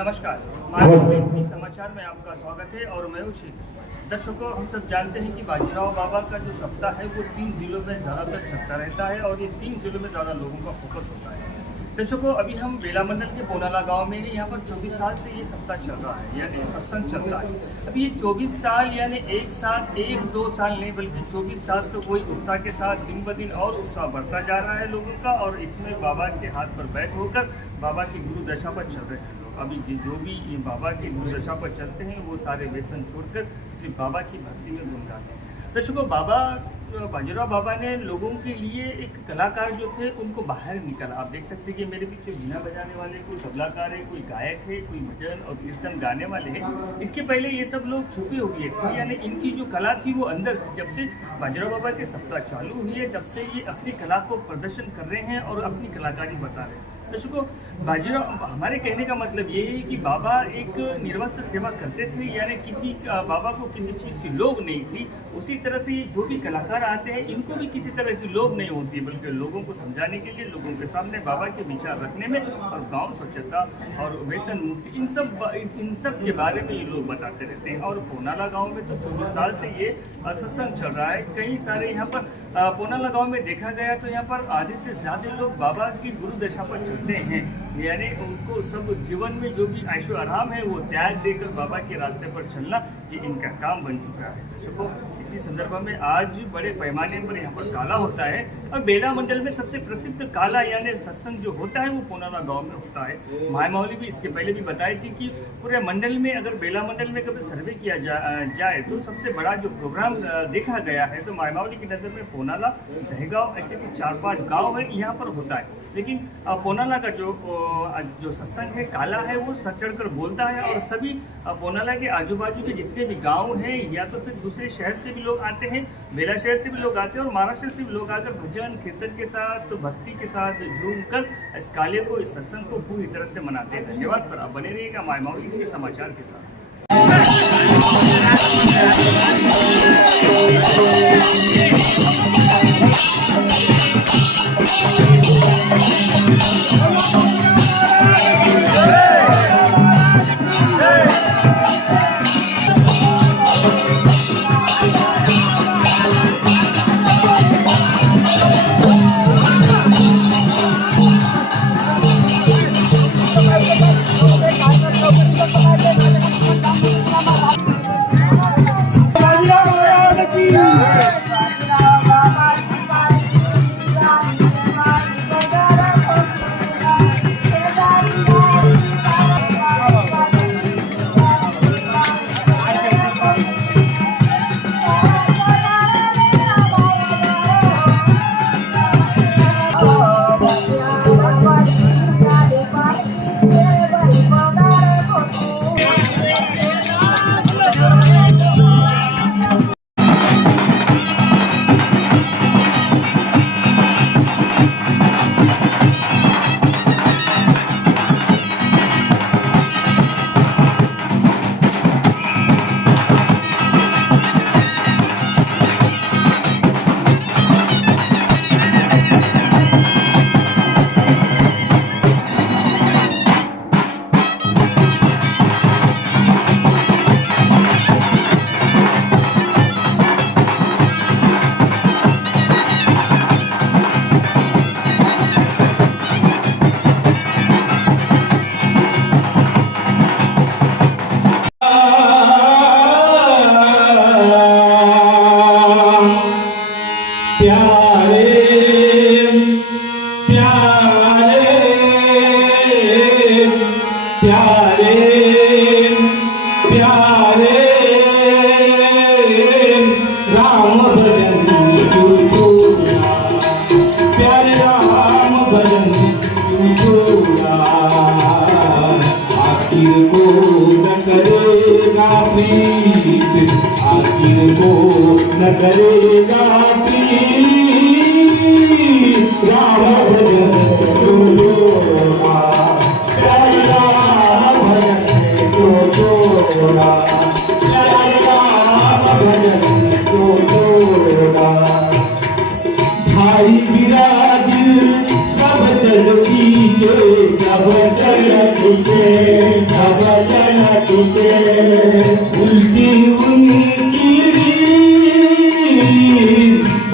नमस्कार, माय समाचार में आपका स्वागत है और मैं हूँ श्री। दर्शकों, हम सब जानते हैं कि बाजीराव बाबा का जो सप्ताह है वो 3 जिलों में ज़्यादातर चलता रहता है और ये 3 जिलों में ज़्यादा लोगों का फोकस होता है। दर्शकों, अभी हम बेला मंडल के पोनाला गांव में हैं। यहाँ पर 24 साल से ये सप्ताह चल रहा है, यानी सत्संग चलता है। अभी ये 24 साल यानी एक साल, 1-2 साल नहीं बल्कि 24 साल तो कोई उत्साह के साथ दिन ब दिन और उत्साह बढ़ता जा रहा है लोगों का। और इसमें बाबा के हाथ पर बैठ होकर बाबा की गुरु दशा पर चल रहे हैं लोग। अभी जो भी ये बाबा की गुरु दशा पर चलते हैं वो सारे व्यसन छोड़कर सिर्फ बाबा की भक्ति में गुम रहे हैं। दर्शकों, बाजीराव बाबा ने लोगों के लिए एक कलाकार जो थे उनको बाहर निकाला। आप देख सकते हैं कि मेरे पीछे बीना बजाने वाले कोई तबलाकार है, कोई गायक है, कोई भजन और कीर्तन गाने वाले हैं। इसके पहले ये सब लोग छुपे हो गए थे, यानी इनकी जो कला थी वो अंदर थी। जब से बाजीराव बाबा के सप्ताह चालू हुई है तब से ये अपनी कला को प्रदर्शन कर रहे हैं और अपनी कलाकारी बता रहे हैं। दर्शकों, बाजीराव, हमारे कहने का मतलब ये है कि बाबा एक निर्वस्त्र सेवा करते थे, यानी किसी बाबा को किसी चीज़ की लोभ नहीं थी। उसी तरह से ये जो भी कलाकार आते हैं इनको भी किसी तरह की लोभ नहीं होती, बल्कि लोगों को समझाने के लिए, लोगों के सामने बाबा के विचार रखने में और गाँव स्वच्छता और व्यसन मुक्ति इन सब के बारे में ये लोग बताते रहते हैं। और पोनाला गाँव में तो 24 साल से ये सत्संग चल रहा है। कई सारे यहाँ पर पोनाला गाँव में देखा गया तो यहाँ पर आधे से ज़्यादा लोग बाबा की गुरु दशा पर चलते हैं, यानी उनको सब जीवन में जो भी ऐशो आराम है वो त्याग देकर बाबा के रास्ते पर चलना ये इनका काम बन चुका है। दर्शकों, इसी संदर्भ में आज बड़े पैमाने पर यहाँ पर काला होता है और बेला मंडल में सबसे प्रसिद्ध काला यानी सत्संग जो होता है वो पोनाला गांव में होता है। मायमावली भी इसके पहले भी बताई थी कि पूरे मंडल में अगर बेला मंडल में कभी सर्वे किया जाए तो सबसे बड़ा जो प्रोग्राम देखा गया है तो मायमावली की नज़र में पोनाला, दहगांव, ऐसे भी 4-5 गाँव है यहाँ पर होता है। लेकिन पोनाला का जो सत्संग है काला है वो सर चढ़ कर बोलता है और सभी पोनाला के आजू बाजू के जितने भी गांव हैं या तो फिर दूसरे शहर से भी लोग आते हैं, बेला शहर से भी लोग आते हैं और महाराष्ट्र से भी लोग आकर भजन कीर्तन के साथ, भक्ति के साथ झूम कर इस काले को, इस सत्संग को पूरी तरह से मनाते हैं। धन्यवाद। पर आप बने रहिएगा मायमावली के समाचार के साथ। आखिर को न करेगा राम भजन राम भजन छोड़ा भाई बिरादिर सब चल पीछे सब चल पीछे सब घाटीचे उलटी उनकी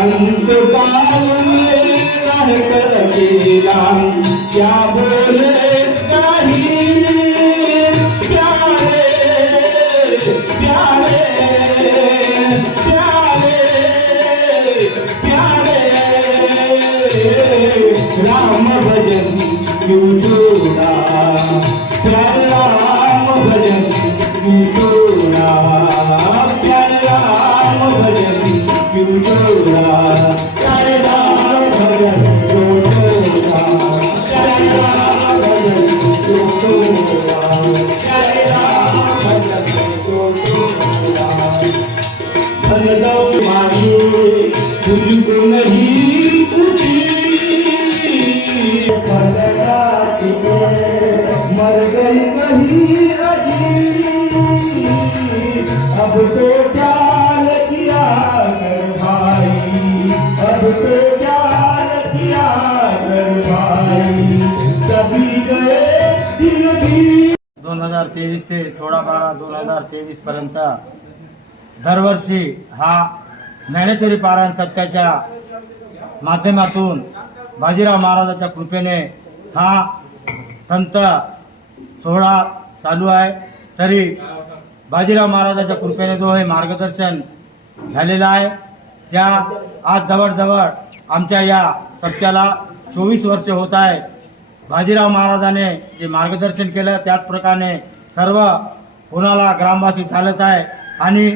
अंतकाल में रह कर अकेला क्या बोले कहीं प्यारे प्यारे प्यारे प्यारे राम भजन क्यों जोड़ा प्यारे राम भजन क्यों जोड़ा प्यारे राम भजन क्यों जोड़ा प्यारे राम भजन क्यों जोड़ा प्यारे राम भजन क्यों जोड़ा प्यारे राम भजन क्यों जोड़ा धन दो मांगी तुझको नहीं पूछी मर गई कहीं अजी अब तो क्या किया कर भाई अब तो क्या किया कर भाई सभी गए दिन भी 2023 ते 16/12/2023 पर्यंत दरवर्षी हा ज्ञानेश्वरी पारायण सत्याच्या माध्यमातून बाजीराव महाराजाच्या कृपेने हा संत सोहळा चालू आहे. तरी बाजीराव महाराजाच्या कृपेने जो हे मार्गदर्शन झालेलं आहे त्या आज जवळजवळ आमच्या या सत्याला 24 वर्षे होत आहे. बाजीराव महाराजाने जे मार्गदर्शन केलं त्याच प्रकारे सर्व कोणाला ग्रामवासी चालत आहे आणि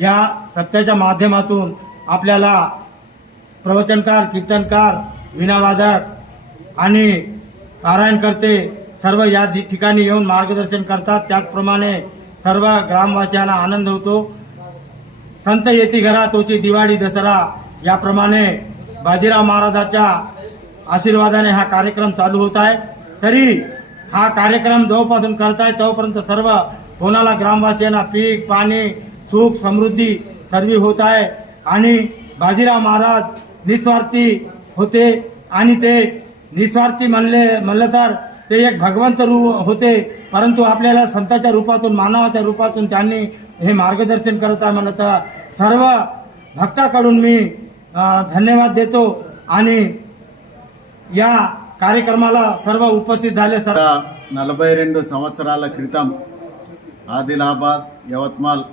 या सत्याच्या माध्यमातून आपल्याला प्रवचनकार, कीर्तनकार, वीणावादक आणि पारायणकर्ते सर्व या ठिकाणी येऊन मार्गदर्शन करतात. त्याचप्रमाणे सर्व ग्रामवासियांना आनंद होतो. संत येती घरा तोची दिवाळी दसरा याप्रमाणे बाजीराव महाराजाच्या आशीर्वादाने हा कार्यक्रम चालू होत आहे. तरी हा कार्यक्रम जोपासून करताय तोपर्यंत सर्व कोणाला ग्रामवासियांना पीक पाणी सुख समृद्धी सर्व होत आहे आणि बाजीराव महाराज निस्वार्थी होते आणि ते निस्वार्थी म्हणलं तर ते एक भगवंत रूप होते. परंतु आपल्याला संताच्या रूपातून मानवाच्या रूपातून त्यांनी हे मार्गदर्शन करत आहे. म्हणत सर्व भक्ताकडून मी धन्यवाद देतो आणि या కార్యక్రమాల సర్వ ఉపస్థితి झाले. 42 సంవత్సరాల క్రితం ఆదిలాబాద్, యవత్మాల్,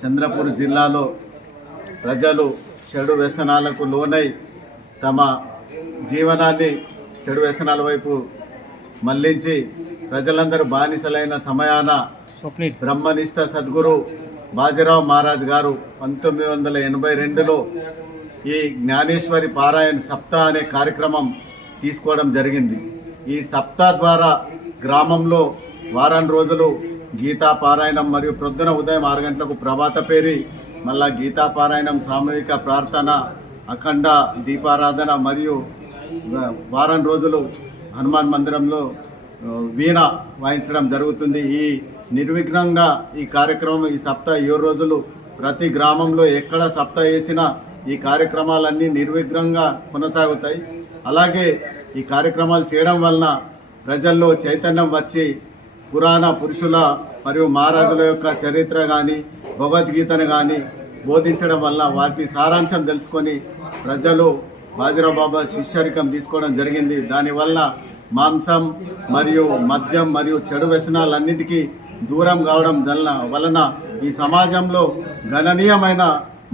చంద్రపూర్ జిల్లాలో ప్రజలు చెడు వ్యసనాలకు లోనై తమ జీవనాన్ని చెడు వ్యసనాల వైపు మళ్లించి ప్రజలందరూ బానిసలైన సమయాన బ్రహ్మనిష్ట సద్గురు బాజీరావు మహారాజ్ గారు 1982లో ఈ జ్ఞానేశ్వరి పారాయణ సప్తా అనే కార్యక్రమం తీసుకోవడం జరిగింది. ఈ సప్తా ద్వారా గ్రామంలో వారం రోజులు గీతా పారాయణం మరియు ప్రొద్దున ఉదయం 6 గంటలకు ప్రభాత పేరి మళ్ళా గీతా పారాయణం, సామూహిక ప్రార్థన, అఖండ దీపారాధన మరియు వారం రోజులు హనుమాన్ మందిరంలో వీణ వాయించడం జరుగుతుంది. ఈ నిర్విఘ్నంగా ఈ కార్యక్రమం ఈ సప్తా 7 రోజులు ప్రతి గ్రామంలో ఎక్కడ సప్తా వేసినా ఈ కార్యక్రమాలన్నీ నిర్విఘ్నంగా కొనసాగుతాయి. అలాగే ఈ కార్యక్రమాలు చేయడం వలన ప్రజల్లో చైతన్యం వచ్చి పురాణ పురుషుల మరియు మహారాజుల యొక్క చరిత్ర కానీ భగవద్గీతను కానీ బోధించడం వల్ల వాటి సారాంశం తెలుసుకొని ప్రజలు బాజీరావు బాబా శిష్యరికం తీసుకోవడం జరిగింది. దానివల్ల మాంసం మరియు మద్యం మరియు చెడు వ్యసనాలన్నిటికీ దూరం కావడం వలన ఈ సమాజంలో గణనీయమైన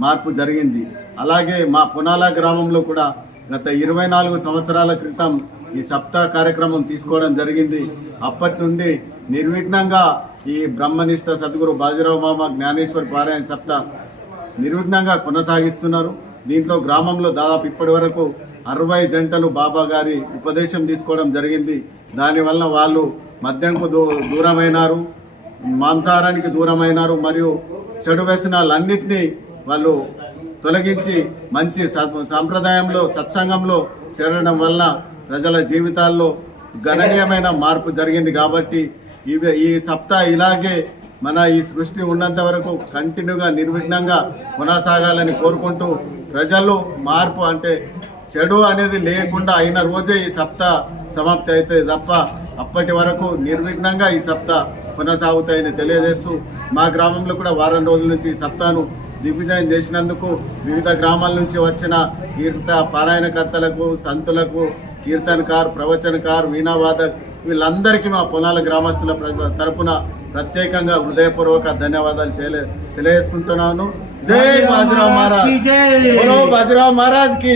మార్పు జరిగింది. అలాగే మా పునాల గ్రామంలో కూడా గత 24 సంవత్సరాల క్రితం ఈ సప్తా కార్యక్రమం తీసుకోవడం జరిగింది. అప్పటి నుండి నిర్విఘ్నంగా ఈ బ్రహ్మనిష్ట సద్గురు బాజీరావు మామ జ్ఞానేశ్వరి పారాయణ సప్తా నిర్విఘ్నంగా కొనసాగిస్తున్నారు. దీంట్లో గ్రామంలో దాదాపు ఇప్పటి వరకు 60 జంటలు బాబా గారి ఉపదేశం తీసుకోవడం జరిగింది. దానివల్ల వాళ్ళు మద్యంకు దూరమైనారు, మాంసాహారానికి దూరమైనారు మరియు చెడు వ్యసనాలన్నింటినీ వాళ్ళు తొలగించి మంచి సాంప్రదాయంలో సత్సంగంలో చేరడం వల్ల ప్రజల జీవితాల్లో గణనీయమైన మార్పు జరిగింది. కాబట్టి ఈ సప్తా ఇలాగే మన ఈ సృష్టి ఉన్నంత వరకు కంటిన్యూగా నిర్విఘ్నంగా కొనసాగాలని కోరుకుంటూ ప్రజలు మార్పు అంటే చెడు అనేది లేకుండా అయిన రోజే ఈ సప్తా సమాప్తి అవుతుంది తప్ప అప్పటి వరకు నిర్విఘ్నంగా ఈ సప్తా కొనసాగుతాయని తెలియజేస్తూ మా గ్రామంలో కూడా వారం రోజుల నుంచి ఈ సప్తాను దిగ్విజయం చేసినందుకు వివిధ గ్రామాల నుంచి వచ్చిన పారాయణకర్తలకు, సంతులకు, కీర్తనకార్, ప్రవచనకార్, వీణావాదక్ వీళ్ళందరికీ మా పొలాల గ్రామస్తుల తరపున ప్రత్యేకంగా హృదయపూర్వక ధన్యవాదాలు తెలియజేసుకుంటున్నాను. జై బాజీరావ్ మహారాజ్, బోలో బాజీరావ్ మహారాజ్ కి.